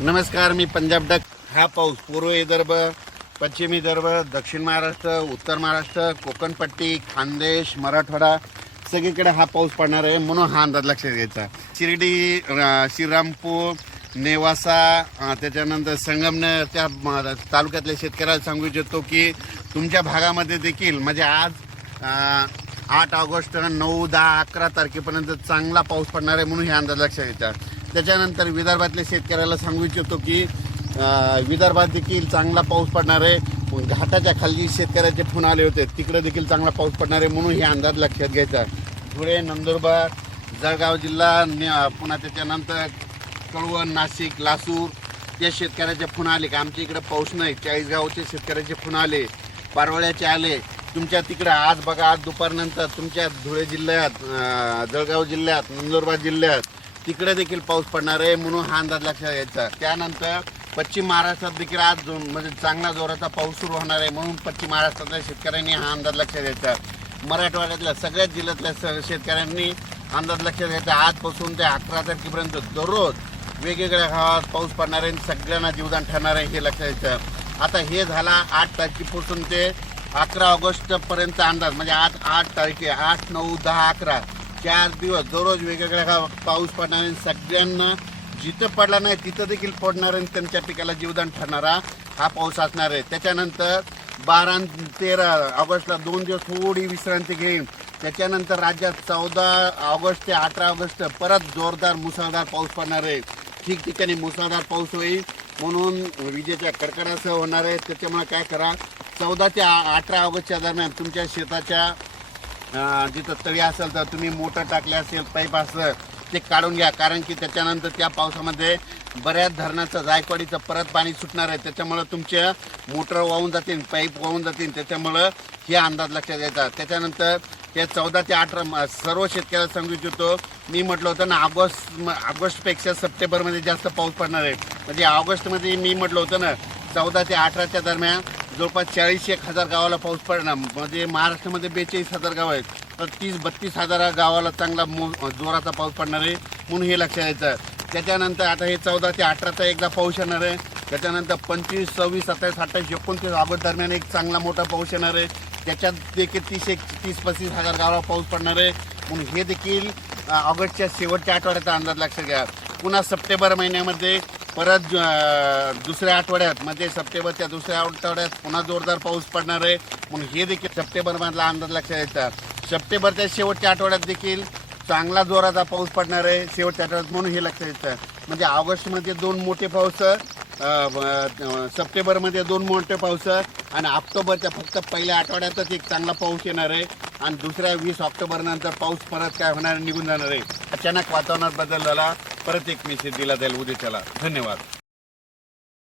नमस्कार मी पंजाब डक. हा पाऊस पूर्व विदर्भ पश्चिम विदर्भ दक्षिण महाराष्ट्र उत्तर महाराष्ट्र कोकणपट्टी खानदेश मराठवाडा सगळीकडे हा पाऊस पडणार आहे म्हणून हा अंदाज लक्षात घ्यायचा. शिर्डी श्रीरामपूर नेवासा त्याच्यानंतर संगमनेर त्या तालुक्यातल्या शेतकऱ्याला सांगू इच्छितो की तुमच्या भागामध्ये देखील म्हणजे आज आठ ऑगस्ट नऊ दहा अकरा तारखेपर्यंत चांगला पाऊस पडणार आहे म्हणून हे अंदाज लक्षात येतात त्याच्यानंतर विदर्भातल्या शेतकऱ्याला सांगू इच्छितो की विदर्भात देखील चांगला पाऊस पडणार आहे. घाटाच्या खाली शेतकऱ्याचे फोन आले होते तिकडे देखील चांगला पाऊस पडणार आहे म्हणून हे अंदाज लक्षात घ्यायचा. धुळे नंदुरबार जळगाव जिल्हा पुन्हा त्याच्यानंतर कळवण नाशिक लासूर या शेतकऱ्याचे फोन आले. की आमच्या इकडे पाऊस नाही. चाळीसगावचे शेतकऱ्याचे फोन आले. पारवळ्याचे आले. तुमच्या तिकडे आज बघा आज दुपारनंतर तुमच्या धुळे जिल्ह्यात जळगाव जिल्ह्यात नंदुरबार जिल्ह्यात तिकडे देखील पाऊस पडणार आहे म्हणून हा अंदाज लक्षात घ्यायचा. त्यानंतर पश्चिम महाराष्ट्रात देखील आज म्हणजे चांगला जोराचा पाऊस सुरू होणार आहे म्हणून पश्चिम महाराष्ट्रातल्या शेतकऱ्यांनी हा अंदाज लक्षात घ्यायचा. मराठवाड्यातल्या सगळ्याच जिल्ह्यातल्या स- शेतकऱ्यांनी अंदाज लक्षात घ्यायचा. आजपासून ते अकरा तारखेपर्यंत दररोज वेगवेगळ्या गावात पाऊस पडणार आहे आणि सगळ्यांना जीवदान ठरणार आहे हे लक्षात घ्यायचं. आता हे झाला आठ तारखेपासून ते अकरा ऑगस्ट पर्यंत अंदाज म्हणजे आज आठ तारखे आठ नऊ दहा अकरा चार दिवस दररोज वेगवेगळ्या पाऊस पडणार आणि सगळ्यांना जिथं पडला नाही तिथं देखील पडणार आणि त्यांच्या पिकाला जीवदान ठरणारा हा पाऊस असणार आहे. त्याच्यानंतर बारा तेरा ऑगस्टला दोन दिवस थोडी विश्रांती घेईन. त्याच्यानंतर राज्यात चौदा ऑगस्ट ते अठरा ऑगस्ट परत जोरदार मुसळधार पाऊस पडणार आहे. ठिकठिकाणी मुसळधार पाऊस होईल म्हणून विजेच्या कडकडासह होणार आहे. त्याच्यामुळे काय करा चौदा ते अठरा ऑगस्टच्या दरम्यान तुमच्या शेताच्या जिथं तळी असेल तर तुम्ही मोटर टाकले असेल पाईप असेल ते काढून घ्या. कारण की त्याच्यानंतर त्या पावसामध्ये बऱ्याच धरणाचं जायकवाडीचं परत पाणी सुटणार आहे. त्याच्यामुळं तुमच्या मोटर वाहून जातील पाईप वाहून जातील. त्याच्यामुळं हे अंदाज लक्षात घ्यायचा त्याच्यानंतर ते चौदा ते अठरा म- सर्व शेतकऱ्याला सांगू इच्छितो. मी म्हटलं होतं ना ऑगस्ट म- ऑगस्टपेक्षा सप्टेंबरमध्ये जास्त पाऊस पडणार आहे. म्हणजे ऑगस्टमध्ये मी म्हटलं होतं ना चौदा ते अठराच्या दरम्यान जवळपास चाळीस एक हजार गावाला पाऊस पडणार. म्हणजे महाराष्ट्रामध्ये बेचाळीस हजार गाव आहेत. तर तीस बत्तीस हजार गावाला चांगला मो जोराचा पाऊस पडणार आहे म्हणून हे लक्षात यायचं त्याच्यानंतर आता हे चौदा ते अठराचा एकदा पाऊस येणार आहे. त्याच्यानंतर पंचवीस सव्वीस सत्तावीस अठ्ठावीस एकोणतीस ऑगस्ट दरम्यान एक चांगला मोठा पाऊस येणार आहे. त्याच्यात देखील तीस एक तीस पस्तीस हजार गावाला पाऊस पडणार आहे. म्हणून हे देखील ऑगस्टच्या शेवटच्या आठवड्याचा अंदाज लक्षात घ्या. पुन्हा सप्टेंबर महिन्यामध्ये परत दुसऱ्या आठवड्यात म्हणजे सप्टेंबरच्या दुसऱ्या आठवड्यात पुन्हा जोरदार पाऊस पडणार आहे. म्हणून हे देखील सप्टेंबरमधला अंदाज लक्षात यायचा सप्टेंबरच्या शेवटच्या आठवड्यात देखील चांगला जोराचा पाऊस पडणार आहे शेवटच्या आठवड्यात म्हणून हे लक्षात येतं. म्हणजे ऑगस्टमध्ये दोन मोठे पाऊस सप्टेंबरमध्ये दोन मोठे पाऊस आणि ऑक्टोबरच्या फक्त पहिल्या आठवड्यातच एक चांगला पाऊस येणार आहे. आणि दुसऱ्या वीस ऑक्टोबरनंतर पाऊस परत काय होणार निघून जाणार आहे. अचानक वातावरणात बदल झाला. परत एक मेसेज दिला जाईल उद्याच्याला. धन्यवाद.